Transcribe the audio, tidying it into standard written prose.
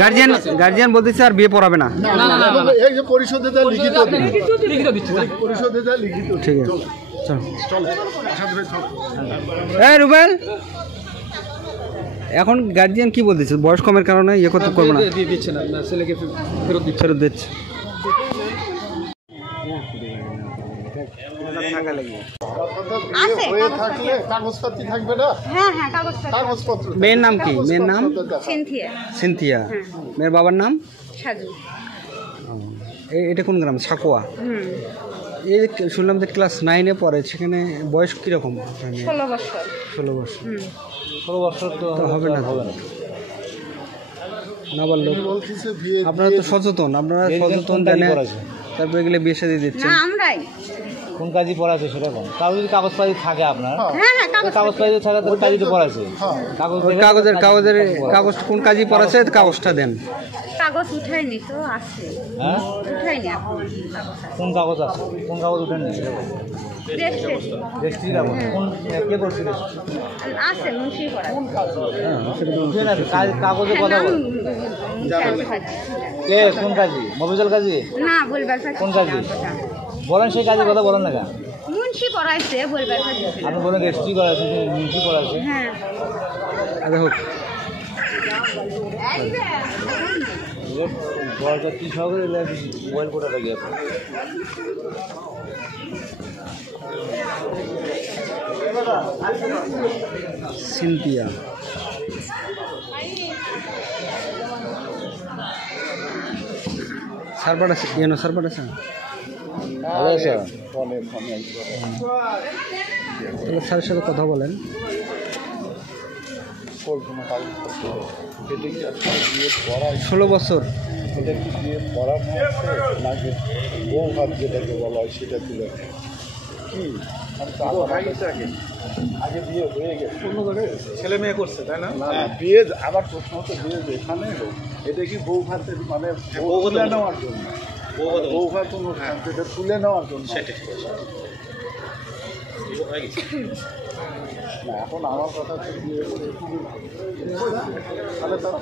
Guardian বলতেছে আর বিয়ে পড়াবে না। এই যে পরিষদে যা লিখিত দিচ্ছে, পরিষদে যা লিখিত। ঠিক আছে, চলো। এই রুবেল, এখন গার্জিয়ান কি বলতেছে? বয়স কমের কারণে ইয়ে করতে করবে না, দিচ্ছে না, ছেলেকে ফেরত দিচ্ছে। মেয়ের নাম কি? মেয়ের নাম সিনথিয়া। মেয়ের বাবার নাম সাজু। এটা কোন গ্রাম? সাকুয়া। এই শুনলাম যে ক্লাস 9-এ পড়ে, সেখানে বয়স কিরকম? 16 বছর। 16 বছর। 16 বছর তো হবে না। না বললো আপনারা তো সচেতন, জানেন, তারপরে গেলে বিয়ে শাদী দিচ্ছেন। না, আমরাই কোন কাজই পড়াছে সেটা কোন? কাগজ যদি কাগজপাতি থাকে আপনার, কাগজপাতি থাকে তাহলে কাজই তো পড়াছে। কাগজ কোন কাজই পড়াছে? কাগজটা দেন। কাগজ উঠাইনি তো, আছে। হ্যাঁ, উঠাইনি এখন। কোন কাগজ আছে? কোন কাগজ উঠাইনি? রেজিস্ট্রি কাগজ কোন কে করছিল? আছে, মুন্সি করা। কাগজের কথা বল। কে? কোন কাজী? মফিজুল কাজী? না, বলবার কোন কাজী বলেন? সেই কাজের কথা বলেন না কেন? মুন্সি করাইছে, বলবার আপনি বলেন রেজিস্ট্রি করাইছে, মুন্সি করাইছে। হ্যাঁ, আরে হোক। দরজা কি সহকারে মোবাইল কোটা লাগে আপনার? সিনথিয়া সার্ভার আছে, সার্ভার আছে। ভালো আছে। তাহলে স্যারের সাথে কথা বলেন। 16 বছর। এটা কি বিয়ে পড়ানো আছে নাকি বউ ভাত যেটাকে বলা হয় সেটা ছিল কি? আগে বিয়ে হয়ে গেছে, ছেলে মেয়ে করছে, তাই না? বিয়ে আবার প্রশ্ন হচ্ছে বিয়ে যেখানে হোক, এটা কি বউ ভাতের মানে তুলে নেওয়ার জন্য? বউ ভাত অনুষ্ঠান সেটা তুলে নেওয়ার জন্য। না, এখন আমার কথা হচ্ছে বিয়ে তাহলে তারা